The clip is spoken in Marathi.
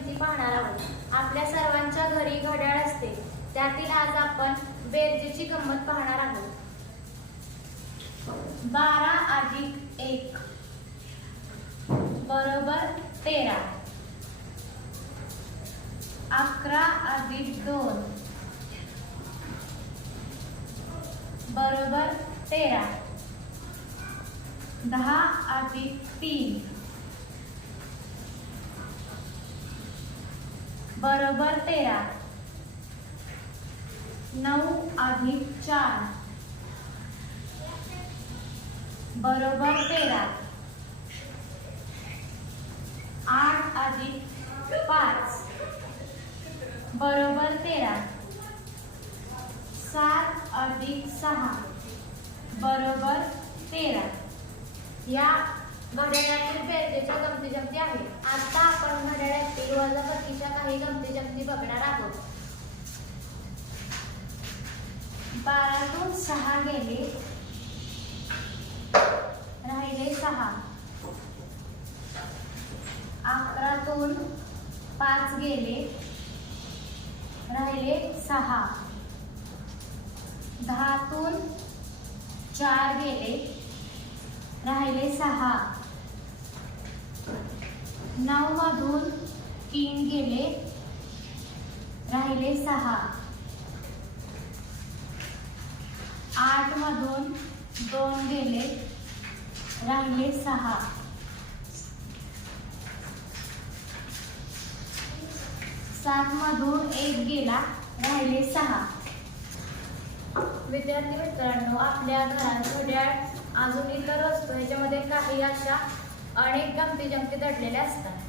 जमती पाहणार आहोत. आपल्या सर्वांच्या घरी घड्याळ असते. त्यातील आज आपण बेरजेची गंमत पाहणार आहोत. बारा अधिक एक. बरोबर तेरा. अकरा अधिक दोन. बरोबर तेरा. दहा अधिक तीन. बरोबर तेरा. नऊ अधिक चार. बरोबर तेरा. आठ अधिक पाच. बरोबर तेरा. सात अधिक सहा. बरोबर तेरा. या घड्याळातील बेरजेच्या गमती जमती आहे. आता आपण घड्याळातील बघणार आहोत. बारातून सहा गेले. राहिले सहा. अकरातून पाच गेले. राहिले सहा. दहातून चार गेले. राहिले सहा. नऊ मधून तीन गेले. राहिले सहा आठ मधून दोन गेले राहिले सहा. सात मधून एक गेला राहिले सहा. विद्यार्थी मित्रांनो आपल्या घरात घड्याळ अजून इतर वस्तू याच्यामध्ये काही अशा अनेक गमती जमती दडलेल्या असतात.